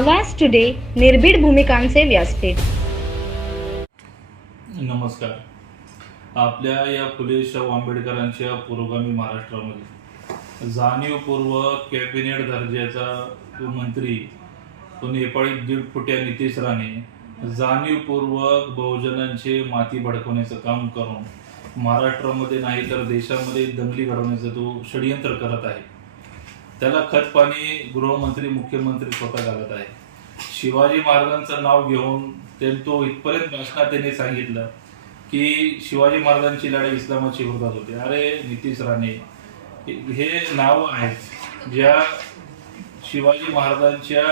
आवाज टुडे निर्भीड भूमिकांचे व्यासपीठ. नमस्कार. आपल्या या फुले शाहू आंबेडकरांच्या पुरोगामी महाराष्ट्रामध्ये. जाणीवपूर्वक कॅबिनेट दर्जाचा मंत्री तो नेपाळी दीड फुट्या नितेश राणे जाणीवपूर्वक बहुजनांचे माती भडकवण्याचं काम करून महाराष्ट्रामध्ये नाही तर देशामध्ये दंगली घडवण्याचं तो षडयंत्र करत आहे. त्याला खतपाणी गृहमंत्री मुख्यमंत्री स्वतः घालत आहे. शिवाजी महाराजांचं नाव घेऊन ते तो इथपर्यंत भाषणात त्यांनी सांगितलं की शिवाजी महाराजांची लढाई इस्लामाची विरोधात होती. अरे नितीश राणे हे नाव आहेत ज्या शिवाजी महाराजांच्या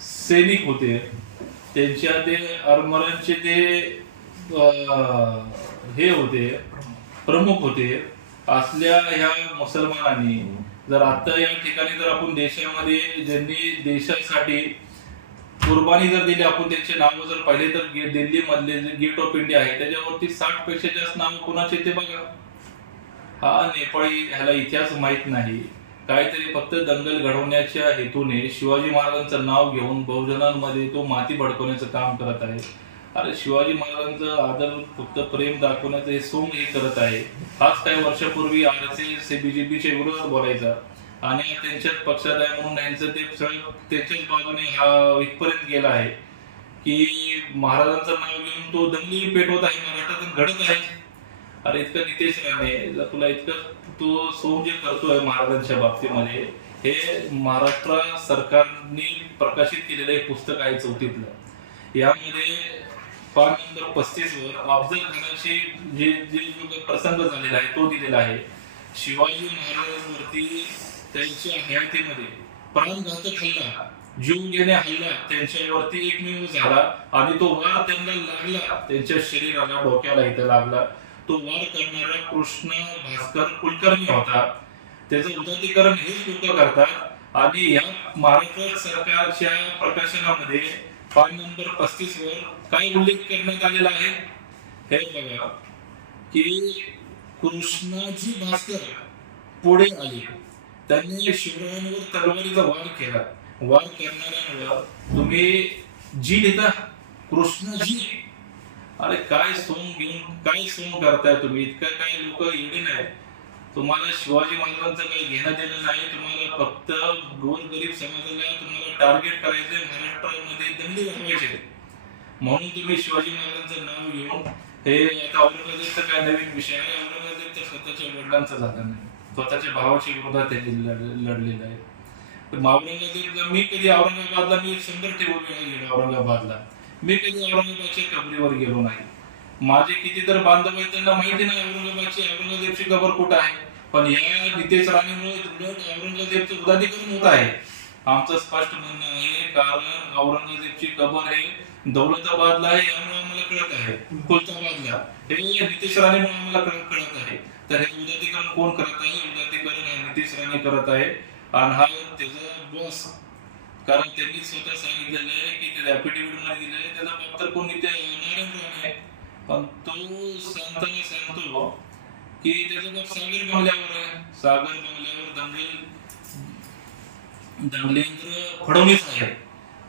सैनिक होते. त्यांच्या ते अरमरांचे ते अं, हे होते प्रमुख होते. असल्या ह्या मुसलमानांनी जर आता या ठिकाणी जर आपण देशामध्ये ज्यांनी देशासाठी कुर्बानी जर दिली आपण त्यांचे नाव जर पाहिले तर गे- दिल्ली मधले जे गेट ऑफ इंडिया आहे त्याच्यावरती साठपेक्षा जास्त नाव कुणाचे ते बघा. हा नेपाळी ह्याला इतिहास माहीत नाही. काहीतरी फक्त दंगल घडवण्याच्या हेतूने शिवाजी महाराजांचं नाव घेऊन बहुजनांमध्ये तो माती भडकवण्याचं काम करत आहे. अरे शिवाजी महाराजांचं आदर फक्त प्रेम दाखवण्याचं हे सोंग हे करत आहे. हाच काही वर्षापूर्वी आर एस एस बीजेपीच्या विरोधात बोलायचा. आणि त्यांच्याच पक्षात आहे म्हणून यांचं ते सगळं त्यांच्याच बाजूने हा इथपर्यंत गेला आहे. की महाराजांचं नाव घेऊन तो दंगली पेटवत आहे महाराष्ट्रातून घडत आहे. अरे इतकं नितेश राणे जर तुला इतकं तो सोंग जे करतोय महाराजांच्या बाबतीमध्ये हे महाराष्ट्र सरकारने प्रकाशित केलेलं एक पुस्तक आहे चौथीतलं. यामध्ये पान नंबर पस्तीस वर अफजल खानाचे जे जे जो प्रसंग झालेला आहे तो दिलेला आहे. शिवाजी महाराजांवरती त्यांच्या हयातीमध्ये प्राणघातक हल्ला जीव घेणे हल्ला त्यांच्यावरती एकमेव झाला आणि तो वार त्यांना लागला त्यांच्या शरीराला डोक्याला इथे लागला. तो वार करणारा कृष्ण भास्कर कुलकर्णी होता. त्याचं उदातीकरण हेच लोक करतात आणि या महाराष्ट्र सरकारच्या प्रकाशनामध्ये पान नंबर पस्तीस वर काय उल्लेख करण्यात आलेला आहे. हे बघा की कृष्णाजी भास्कर पुढे आले. त्यांनी शिवरायांवर तलवारीचा वार केला. वार करणाऱ्यांवर तुम्ही जी लिहिता कृष्णाजी अरे काय सोंग घेऊन काय सोंग करताय तुम्ही? इतकं काही लोक येणे नाही तुम्हाला शिवाजी महाराजांचं काही घेणं देणं नाही तुम्हाला फक्त गोरगरीब समाजाला तुम्हाला टार्गेट करायचंय महाराष्ट्रामध्ये दंगली घालवायचे म्हणून तुम्ही शिवाजी महाराजांचं नाव घेऊन हे आता औरंगजेबचा काय नवीन विषय आहे? औरंगजेब तर स्वतःच्या वडिलांचा झाला नाही. स्वतःच्या भावाच्या विरोधात त्यांनी लढलेला आहे. तर औरंगजेबला मी कधी औरंगाबादला मी शंभर टेबल गेलो औरंगाबादला. मी कधी औरंगाबादच्या कबरीवर गेलो नाही. माझे किती तर बांधव आहेत त्यांना माहिती नाही औरंगाबादची औरंगजेबची कबर कुठं आहे. पण या नितेश राणेमुळे उलट औरंगजेबचं उदातीकरण होत आहे. आमचं स्पष्ट म्हणणं आहे कारण औरंगजेबची कबर हे दौलताबादला आहे यामुळे आम्हाला कळत आहे. कोलताबादला. हे नितेश राणेमुळे आम्हाला कळत आहे. तर हे उदातीकरण कोण करत आहे? उदातीकरण नितेश राणे करत आहे. आणि हा त्याचा बॉस. कारण त्यांनी स्वतः सांगितलेलं आहे की त्याला ऍफिडेव्हिटमध्ये दिलं आहे. त्याला बाप तर कोणी ते नारायण राणे. पण तो सांगताना सांगतो की त्याचं बाप सागर बंगल्यावर आहे. सागर बंगल्यावर दंगल दंगलेंद्र फडणवीस आहे.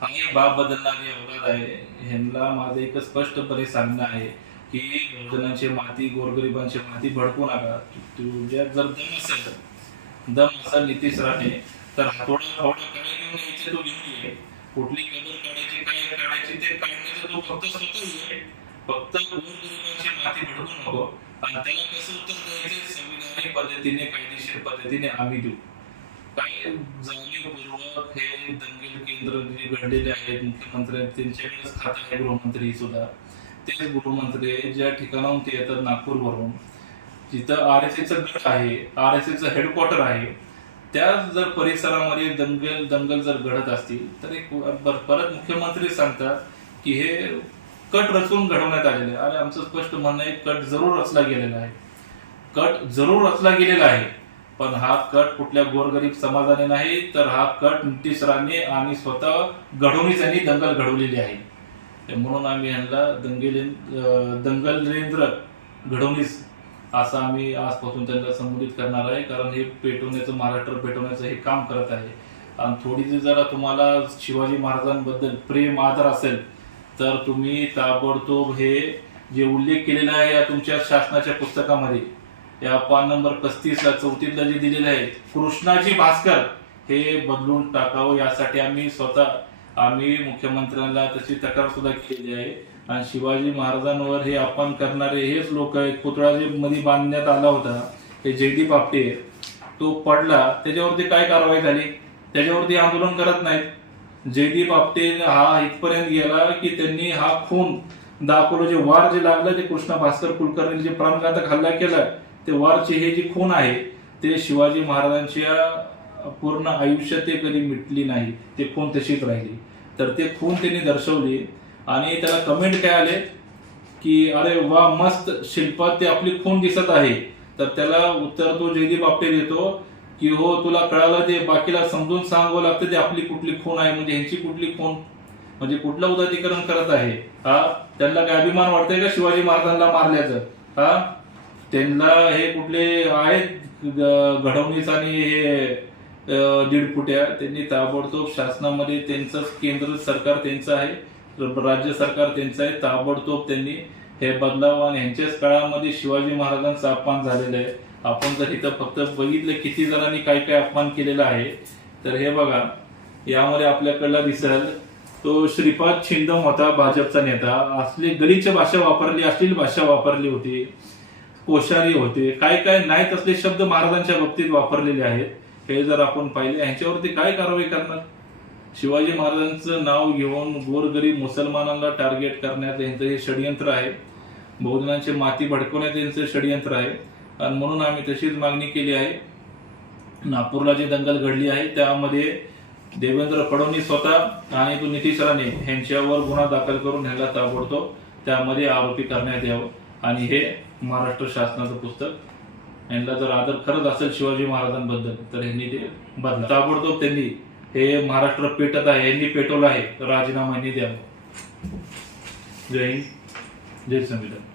हा एक बाप बदलणारी अवलाद आहे. ह्यांना माझं एक स्पष्टपणे सांगणं आहे की बहुजनांची माती गोरगरिबांची माती भडकू नका. तुझ्यात जर दम असेल दम असा नितीश राणे तर हातोडा फावडा काय घेऊन यायचे तो घेऊन ये. कुठली कबर काढायची काय काढायची ते काढण्याचा तो फक्त स्वतः फक्त गोरगरिबांची माती मिळवू नको. आणि त्याला कसं उत्तर द्यायचं? संविधानिक पद्धतीने कायदेशीर पद्धतीने आम्ही देऊ. काही जाणीवपूर्वक हे दंगल केंद्र जे घडलेले आहेत मुख्यमंत्री त्यांच्याकडेच खात आहे गृहमंत्री सुद्धा. तेच गृहमंत्री आहे, ज्या ठिकाणाहून ते येतात नागपूरवरून जिथं आर एस एचं गट आहे आर एस एचं हेडक्वार्टर आहे. त्या जर परिसरामध्ये दंगल दंगल जर घडत असतील तर एक परत मुख्यमंत्री सांगतात की हे कट रचून घडवण्यात आलेले आहे. आमचं स्पष्ट म्हणणं आहे कट जरूर रचला गेलेला आहे. कट जरूर रचला गेलेला आहे. पण हा कट कुठल्या गोरगरीब समाजाने नाही तर हा कट नितीश आणि स्वतः घडवणीच दंगल घडवलेली आहे. म्हणून आम्ही यांना दंगेले दंगलेंद्र घडवणीस असं आम्ही आजपासून त्यांना संबोधित करणार आहे कारण हे पेटवण्याचं महाराष्ट्र पेटवण्याचं हे काम करत आहे. आणि थोडीशी जरा तुम्हाला शिवाजी महाराजांबद्दल प्रेम आदर असेल तर तुम्ही ताबडतोब हे जे उल्लेख केलेला आहे या तुमच्या शासनाच्या पुस्तकामध्ये या पान नंबर पस्तीसला चौथीतला जे दिलेलं आहे कृष्णाजी भास्कर हे बदलून टाकावं यासाठी आम्ही स्वतः आम्ही मुख्यमंत्र्यांना तशी तक्रार सुद्धा केली आहे. आणि शिवाजी महाराजांवर हे अपमान करणारे हेच लोक आहेत. पुतळा जे मध्ये बांधण्यात आला होता हे जे डी बापटे तो पडला त्याच्यावरती काय कारवाई झाली? त्याच्यावरती आंदोलन करत नाहीत. जयदीप आपटे हा इथपर्यंत गेला की त्यांनी हा खून दाखवलं जे वार जे लागलं ते कृष्णा भास्कर कुलकर्णी जे प्राणघातक हल्ला केला ते वारचे हे जे खून आहे ते शिवाजी महाराजांच्या पूर्ण आयुष्यात ते कधी मिटली नाही. ते खून तशीच राहिली. तर ते खून त्यांनी दर्शवले आणि त्याला कमेंट काय आले? की अरे वा मस्त शिल्पात ते आपली खून दिसत आहे. तर त्याला उत्तर तो जयदीप आपटे देतो की हो तुला कळालं ते बाकीला समजून सांगावं लागतं ते आपली कुठली खून आहे म्हणजे ह्यांची कुठली खून म्हणजे कुठलं उदातीकरण करत आहे. हा? त्यांना काय अभिमान वाटतंय का शिवाजी महाराजांना मारल्याचं? हा? त्यांना हे कुठले आहेत घडवणीच आणि हे दीड दीडफुट्या त्यांनी ताबडतोब शासनामध्ये त्यांचं केंद्र सरकार त्यांचं आहे राज्य सरकार त्यांचं आहे ताबडतोब त्यांनी हे बदलाव आणि यांच्याच काळामध्ये शिवाजी महाराजांचा अपमान झालेला आहे. आपण जर इथं फक्त बघितलं किती जणांनी काय काय अपमान केलेला आहे तर हे बघा यामध्ये आपल्याकडला दिसल तो श्रीपाद छिंदम होता भाजपचा नेता. असली गलीची भाषा वापरली अश्लील भाषा वापरली होती. कोशारी होते. काय काय नाहीत असले शब्द महाराजांच्या बाबतीत वापरलेले आहेत. हे जर आपण पाहिले ह्यांच्यावरती काय कारवाई करणार? शिवाजी महाराजांचं नाव घेऊन गोरगरीब मुसलमानांना टार्गेट करण्यात यांचं हे षडयंत्र आहे. बहुजनांचे माती भडकवण्यात यांचं षडयंत्र आहे. आणि म्हणून आम्ही तशीच मागणी केली आहे. नागपूरला जी दंगल घडली आहे त्यामध्ये देवेंद्र फडणवीस स्वतः आणि तो नितीश राणे यांच्यावर गुन्हा दाखल करून ह्याला ताबडतोब त्यामध्ये आरोपी करण्यात यावं. आणि हे महाराष्ट्र शासनाचं पुस्तक. यांना जर आदर खरंच असेल शिवाजी महाराजांबद्दल तर यांनी ते बदला ताबडतोब त्यांनी हे महाराष्ट्र पेटत आहे यांनी पेटवलं आहे राजीनामा यांनी द्यावा. जय हिंद. जय संविधान.